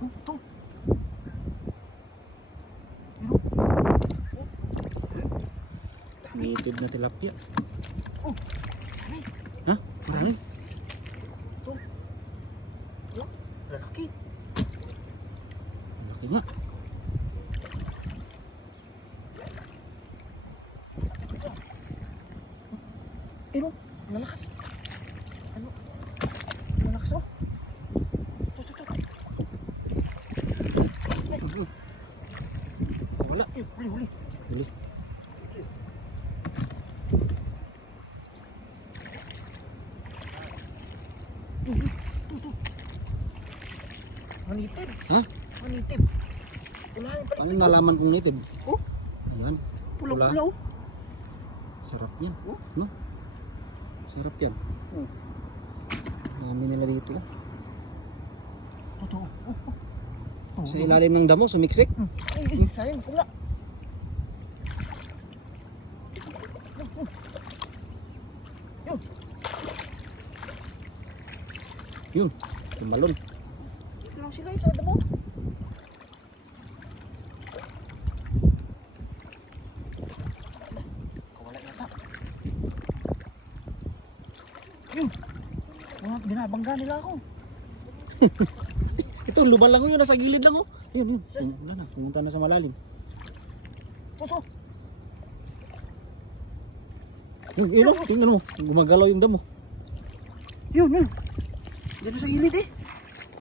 Ito. Native na tilapia. Oh, marami. Ha? Marami? Ito. Ito. Lalaki. Laki nga. Ano? Lalakas. Ano? Lalakas oh. Ito. Wala. Huli. Huli. Ito. Manitib. Ha? Manitib. Unahan pala. Paano nalaman kong native? Oh, Ayan. pulang-pulaw. Sarap yan. Oh. No? Sarap yan. Oh. Dami nila dito. Totoo. Oh. Sa ilalim ng damo, sumiksik. Ay, sayang. Pula. Yun. Tumalon. Ito lang sila sa damo. Kawala yata. Yun. Binabangga nila ako. Ito, luban lang yun. Nasa gilid lang oh. Yun. Wala na. Pumunta na sa malalim. Totoo. Yun oh. Tingnan oh. Gumagalaw yung damo. Yun. Diyan sa gilid eh.